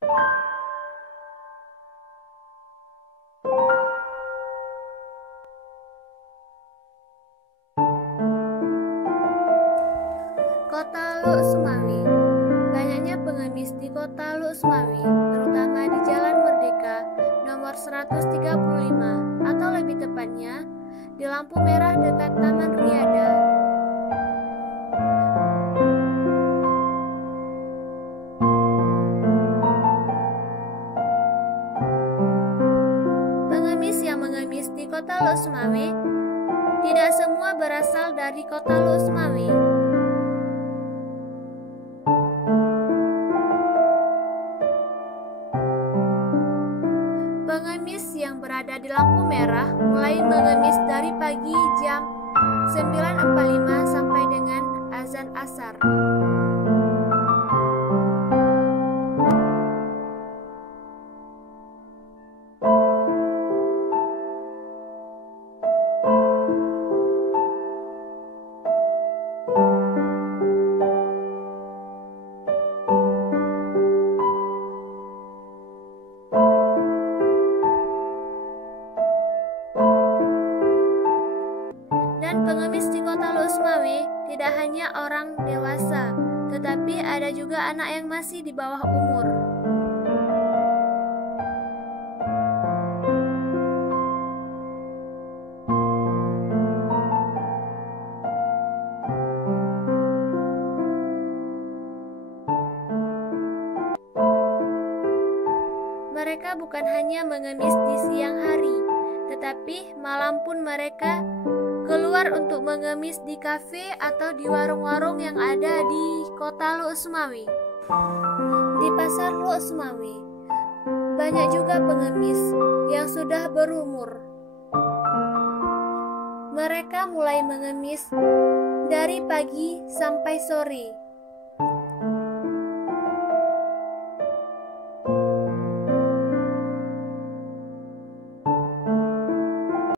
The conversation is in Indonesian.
Kota Luk Sumawi. Banyaknya pengemis di kota Luk Sumawi, terutama di Jalan Merdeka nomor 135 atau lebih tepatnya di lampu merah dekat Taman Riyada. Pengemis yang mengemis di kota Luk Sumawi tidak semua berasal dari kota Luk Sumawi. Pengemis yang berada di lampu merah mulai mengemis dari pagi jam 9.45 sampai dengan azan asar. Dan pengemis di kota Luk Sumawi tidak hanya orang dewasa, tetapi ada juga anak yang masih di bawah umur. Mereka bukan hanya mengemis di siang hari, tetapi malam pun mereka keluar untuk mengemis di kafe atau di warung-warung yang ada di kota Luk Sumawi. Di pasar Luk Sumawi, banyak juga pengemis yang sudah berumur. Mereka mulai mengemis dari pagi sampai sore.